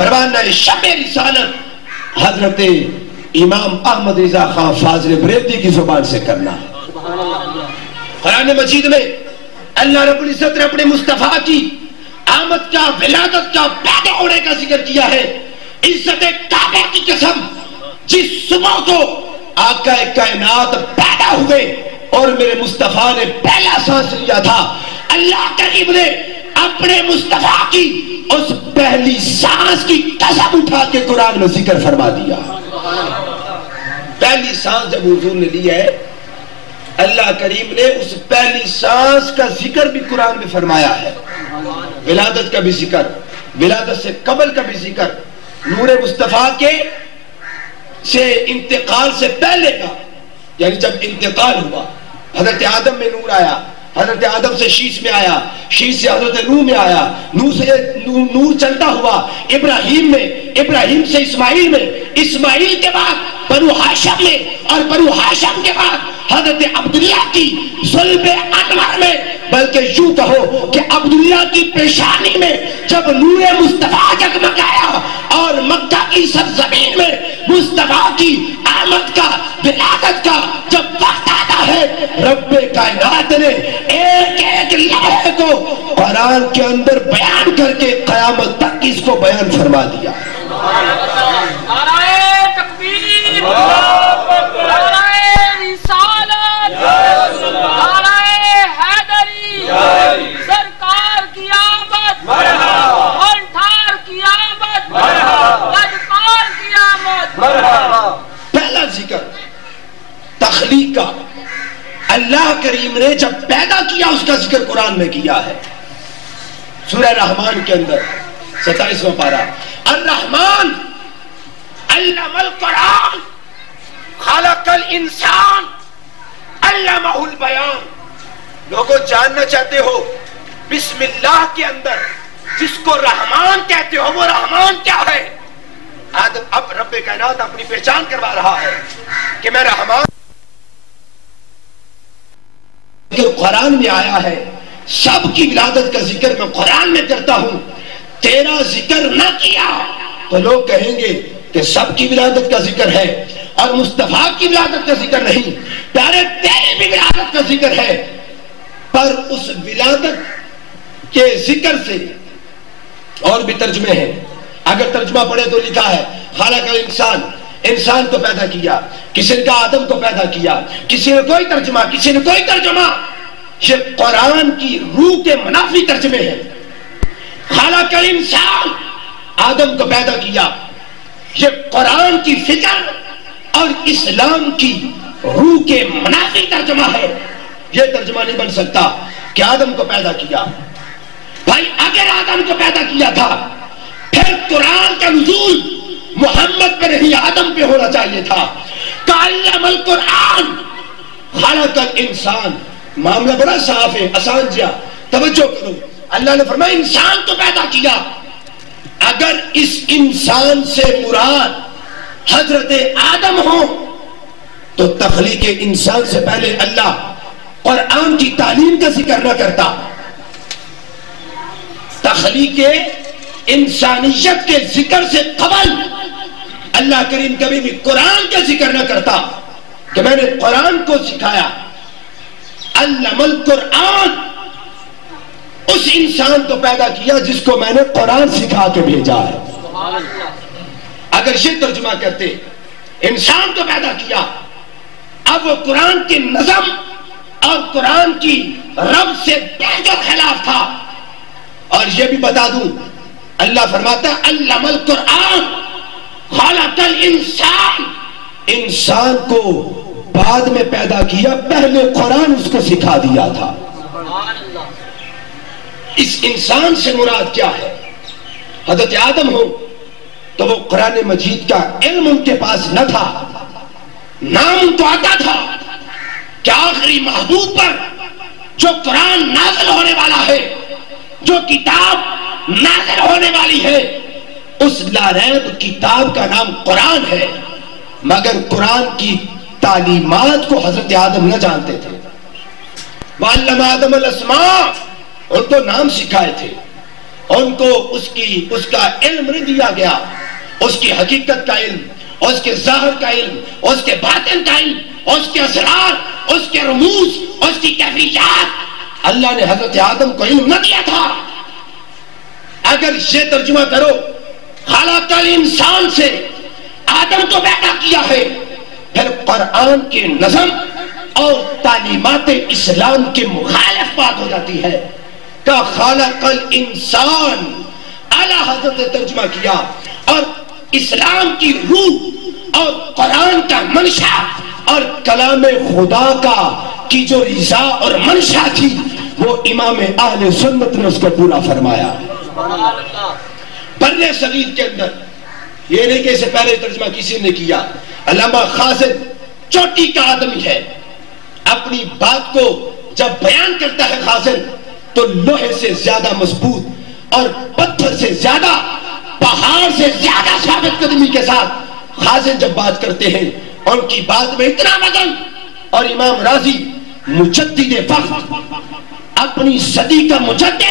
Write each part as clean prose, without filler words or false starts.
پروانہ شب رسالت حضرت امام احمد رضا خان فاضل بریلوی کی زبان سے کرنا ہے۔ قرآن مجید میں اللہ رب العزت نے اپنے مصطفیٰ کی آمد کا، ولادت کا، پیدا ہونے کا ذکر کیا ہے۔ عزت کعبہ کی قسم، جس صبح کو آقا کائنات پیدا ہوئے اور میرے مصطفیٰ نے پہلا سانس لیا تھا، اللہ کریم نے اپنے مصطفیٰ کی اس پہلی سانس کی قسم اٹھا کے قرآن میں ذکر فرما دیا۔ پہلی سانس جب حضور نے لی ہے، اللہ کریم نے اس پہلی سانس کا ذکر بھی قرآن میں فرمایا ہے۔ ولادت کا بھی ذکر، ولادت سے قبل کا بھی ذکر، نور مصطفیٰ کے سے انتقال سے پہلے کا، یعنی جب انتقال ہوا، حضرت آدم میں نور آیا، حضرت آدم سے شیش میں آیا، شیش سے حضرت نوح میں آیا، نوح سے نور چلتا ہوا ابراہیم میں، ابراہیم سے اسماعیل میں، اسماعیل کے بعد بنو ہاشم میں، اور بنو ہاشم کے بعد حضرت عبداللہ کی صلب انور میں، بلکہ یوں کہو کہ عبداللہ کی پیشانی میں جب نور مصطفیٰ جگمگایا اور مکہ کی سرزمین میں مصطفیٰ کی آمد کا، ولادت کا جب وقت آتا ہے، رب کائنات نے ایک ایک لمحے کو قرآن کے اندر بیان کر کے قیامت تک اس کو بیان فرما دیا۔ نعرہ تکبیر، نعرہ رسالت، نعرہ حیدری، سرکار کی آمد، انٹھار کی آمد، لجپال کی آمد۔ پہلا ذکر تخلیق کا، اللہ کریم نے جب پیدا کیا اس کا ذکر قرآن میں کیا ہے۔ سورہ رحمان کے اندر 27واں پارہ، الرحمن علم القرآن خلق الانسان علمہ البیان۔ لوگوں جاننا چاہتے ہو بسم اللہ کے اندر جس کو رحمان کہتے ہو وہ رحمان کیا ہے؟ اب رب کائنات اپنی پہچان کروا رہا ہے کہ میں رحمان قرآن میں آیا ہے، سب کی ولادت کا ذکر میں قرآن میں کرتا ہوں، تیرا ذکر نہ کیا تو لوگ کہیں گے کہ سب کی ولادت کا ذکر ہے اور مصطفیٰ کی ولادت کا ذکر نہیں۔ پیارے تیری بھی ولادت کا ذکر ہے، پر اس ولادت کے ذکر سے اور بھی ترجمے ہیں۔ اگر ترجمہ پڑھے تو لکھا ہے خالق الانسان، انسان کو پیدا کیا، کسی نے کہا آدم کو پیدا کیا، کسی نے کوئی ترجمہ، کسی نے کوئی ترجمہ۔ یہ قرآن کی روح کے منافی ترجمے ہیں۔ خالق الانسان، آدم کو پیدا کیا، یہ قرآن کی فکر اور اسلام کی روح کے منافی ترجمہ ہے۔ یہ ترجمہ نہیں بن سکتا کہ آدم کو پیدا کیا۔ بھائی اگر آدم کو پیدا کیا تھا پھر قرآن کا نزول محمد پہ نہیں آدم پہ ہونا چاہیے تھا۔ تعلم القرآن خلق الانسان، معاملہ بڑا صاف ہے، آسان جا، توجہ کرو۔ اللہ نے فرمایا انسان کو پیدا کیا۔ اگر اس انسان سے مراد حضرت آدم ہو تو تخلیق انسان سے پہلے اللہ قرآن کی تعلیم کا ذکر نہ کرتا، تخلیق انسانیت کے ذکر سے قبل اللہ کریم کبھی بھی قرآن کا ذکر نہ کرتا کہ میں نے قرآن کو سکھایا۔ علم القرآن، اس انسان کو پیدا کیا جس کو میں نے قرآن سکھا کے بھیجا ہے۔ اگر یہ ترجمہ کرتے انسان کو پیدا کیا، اب وہ قرآن کے نظم اور قرآن کی رب سے بالکل خلاف تھا۔ اور یہ بھی بتا دوں، اللہ فرماتا ہے علم القرآن خلق الانسان، انسان کو بعد میں پیدا کیا، پہلے قرآن اس کو سکھا دیا تھا۔ اس انسان سے مراد کیا ہے؟ حضرت آدم ہو تو وہ قرآن مجید کا علم ان کے پاس نہ تھا، نام ان کو آتا تھا کہ آخری محبوب پر جو قرآن نازل ہونے والا ہے، جو کتاب نازل ہونے والی ہے، اس لاریب کتاب کا نام قرآن ہے۔ مگر قرآن کی تعلیمات کو حضرت آدم نہ جانتے تھے۔ وَعَلَّمَ آدَمَ الْأَسْمَاءَ، ان کو نام سکھائے تھے۔ ان کو اس کا علم نہیں دیا گیا، اس کی حقیقت کا علم، اس کے ظاہر کا علم، اس کے باطن کا علم، اس کے اسرار، اس کے رموز، اس کی کیفیات اللہ نے حضرت آدم کو علم نہ دیا تھا۔ اگر یہ ترجمہ کرو خلق الانسان سے آدم کو پیدا کیا ہے، پھر قرآن کے نظم اور تعلیمات اسلام کے مخالف بات ہو جاتی ہے کہ خلق الانسان، اعلیٰ حضرت نے ترجمہ کیا، اور اسلام کی روح اور قرآن کا منشا اور کلام خدا کی جو رضا اور منشا تھی وہ امام اہل سنت نے اس کو پورا فرمایا۔ بر صغیر کے اندر یہ نہیں کہ اسے پہلے ترجمہ کسی نے کیا، علامہ خازن چوٹی کا آدمی ہے، اپنی بات کو جب بیان کرتا ہے خازن تو لوہے سے زیادہ مضبوط اور پتھر سے زیادہ، پہاڑ سے زیادہ ثابت قدمی کے ساتھ خازن جب بات کرتے ہیں ان کی بات میں اتنا وزن۔ اور امام راضی مجدد وقت، اپنی صدی کا مجدد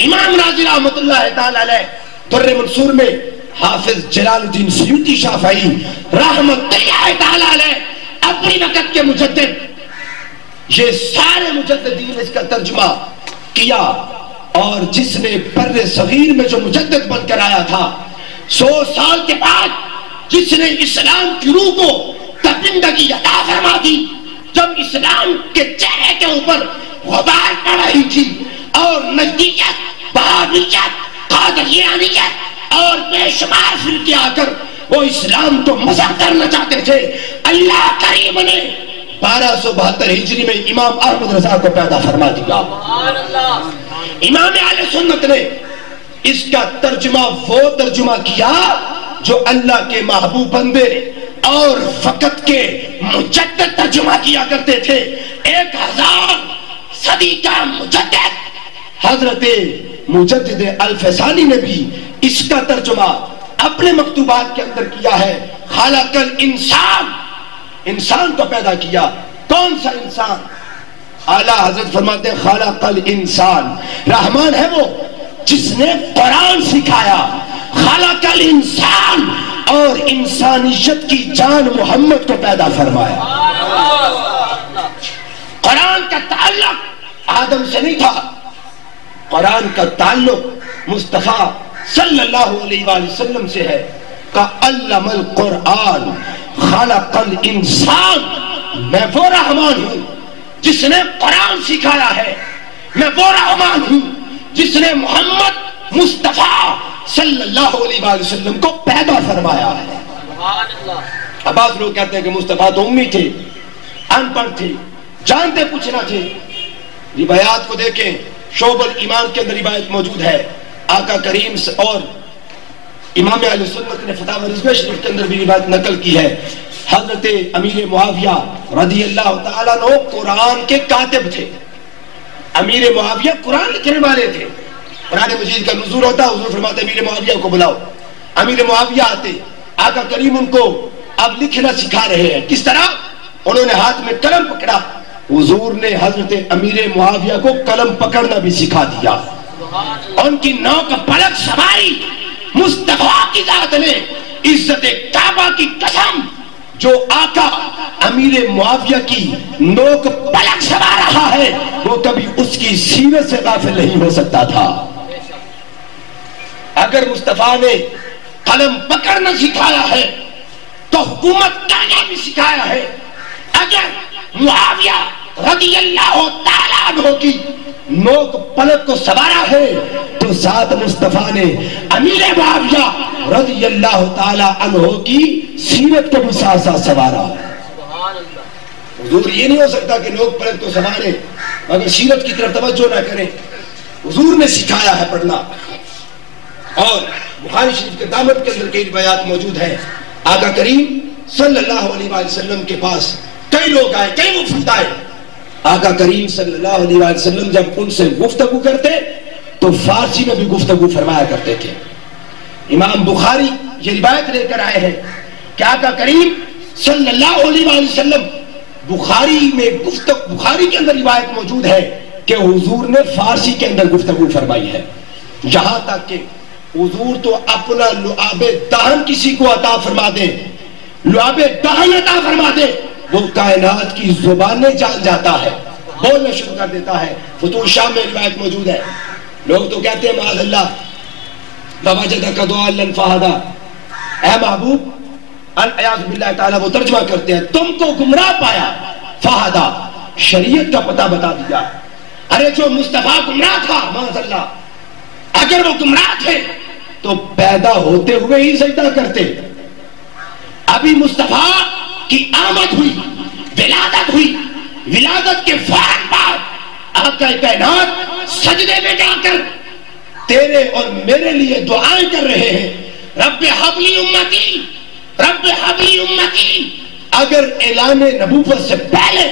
امام راضی رحمت اللہ تعالی علیہ، در منصور میں حافظ جلال الدین سیوطی شافعی رحمت اللہ تعالی علیہ اپنی وقت کے مجدد، یہ سارے مجددین اس کا ترجمہ کیا۔ اور جس نے بر صغیر میں جو مجدد بن کر آیا تھا، 100 سال کے بعد جس نے اسلام کی روح کو تپندگی عطا فرما دی، جب اسلام کے چہرے کے اوپر غبار پڑ رہی تھی اور نزدیکیت، بہائیت، قادریانیت اور بے شمار فرقے آ کر وہ اسلام کو مسخ کرنا چاہتے تھے، اللہ کریم نے 1272 ہجری میں امام احمد رضا کو پیدا فرما دیا۔ امام اہل سنت نے اس کا ترجمہ وہ ترجمہ کیا جو اللہ کے محبوب بندے اور فقط کے مجدد ترجمہ کیا کرتے تھے۔ 1000 صدی کا مجدد حضرت مجدد الفسانی نے بھی اس کا ترجمہ اپنے مکتوبات کے اندر کیا ہے۔ خلق الانسان، انسان کو پیدا کیا۔ کون سا انسان؟ اعلیٰ حضرت فرماتے ہیں خلق الانسان، رحمان ہے وہ جس نے قرآن سکھایا۔ خلق الانسان، اور انسانیت کی جان محمد کو پیدا فرمایا۔ قرآن کا تعلق آدم سے نہیں تھا، قرآن کا تعلق مصطفیٰ صلی اللہ علیہ وآلہ وسلم سے ہے کہ علم القرآن خلق الانسان، میں وہ رحمان ہوں جس نے قرآن سکھایا ہے، میں وہ رحمان ہوں جس نے محمد مصطفیٰ صلی اللہ علیہ وآلہ وسلم کو پیدا فرمایا ہے۔ اب بعض لوگ کہتے ہیں کہ مصطفیٰ تو امی تھے، ان پڑھ تھے، جانتے کچھ نہ تھے۔ روایات کو دیکھیں، شعب الایمان کے اندر روایت موجود ہے، آقا کریم اور امام اہل سنت نے فتاوی رضویہ شریف کے اندر بھی روایت نقل کی ہے۔ حضرت امیر معاویہ رضی اللہ تعالیٰ عنہ قرآن کے کاتب تھے۔ امیر معاویہ قرآن لکھنے والے تھے۔ قرآن مجید کا نزول ہوتا، حضور فرماتے امیر معاویہ کو بلاؤ۔ امیر معاویہ آتے، آقا کریم ان کو اب لکھنا سکھا رہے ہیں۔ کس طرح؟ انہوں نے ہاتھ میں قلم پکڑا، حضور نے حضرت امیر معاویہ کو قلم پکڑنا بھی سکھا دیا۔ ان کی نوک پلک سواری مصطفیٰ کی ذات نے عزت کعبہ کی قسم، جو آقا امیر معاویہ کی نوک پلک سوا رہا ہے وہ کبھی اس کی سیرت سے غافل نہیں ہو سکتا تھا۔ اگر مصطفیٰ نے قلم پکڑنا سکھایا ہے تو حکومت کرنا بھی سکھایا ہے۔ اگر معاویہ رضی اللہ تعالیٰ عنہ کی نوک پلک کو سوارا ہے تو ساتھ مصطفیٰ نے امیر معاویہ رضی اللہ تعالیٰ عنہ کی سیرت کو بھی ساتھ ساتھ سوارا۔ حضور یہ نہیں ہو سکتا کہ نوک پلک تو سوارے مگر سیرت کی طرف توجہ نہ کریں۔ حضور نے سکھایا ہے پڑھنا۔ اور بخاری شریف کے دامن کے اندر کئی روایات موجود ہیں، آقا کریم صلی اللہ علیہ وآلہ وسلم کے پاس کئی لوگ آئے، کئی وفد آئے۔ آقا کریم صلی اللہ علیہ وآلہ وسلم جب ان سے گفتگو کرتے تو فارسی میں بھی گفتگو فرمایا کرتے تھے۔ امام بخاری یہ روایت لے کر آئے ہیں کہ آقا کریم صلی اللہ علیہ وآلہ وسلم بخاری کے اندر روایت موجود ہے کہ حضور نے فارسی کے اندر گفتگو فرمائی ہے۔ یہاں تک کہ حضور تو اپنا لعاب دہن کسی کو عطا فرما دے، لعاب دہن عطا فرما دے، وہ کائنات کی زبانیں جان جاتا ہے، بولنا شروع کر دیتا ہے۔ فتوح شام میں روایت موجود ہے، لوگ تو کہتے ہیں معاذ اللہ فوجدک ضالا فہدی، اے محبوب اعوذ باللہ تعالیٰ وہ ترجمہ کرتے ہیں تم کو گمراہ پایا، فہدی شریعت کا پتہ بتا دیا۔ ارے جو مصطفیٰ گمراہ تھا معاذ اللہ، اگر وہ گمراہ تھے تو پیدا ہوتے ہوئے ہی سجدہ کرتے، ابھی مصطفیٰ کی آمد ہوئی، ولادت ہوئی، ولادت کے فوراً بعد آقا کائنات سجدے میں جا کر تیرے اور میرے لیے دعائیں کر رہے ہیں، رب حبلی امتی، رب حبلی امتی۔ اگر اعلان نبوت سے پہلے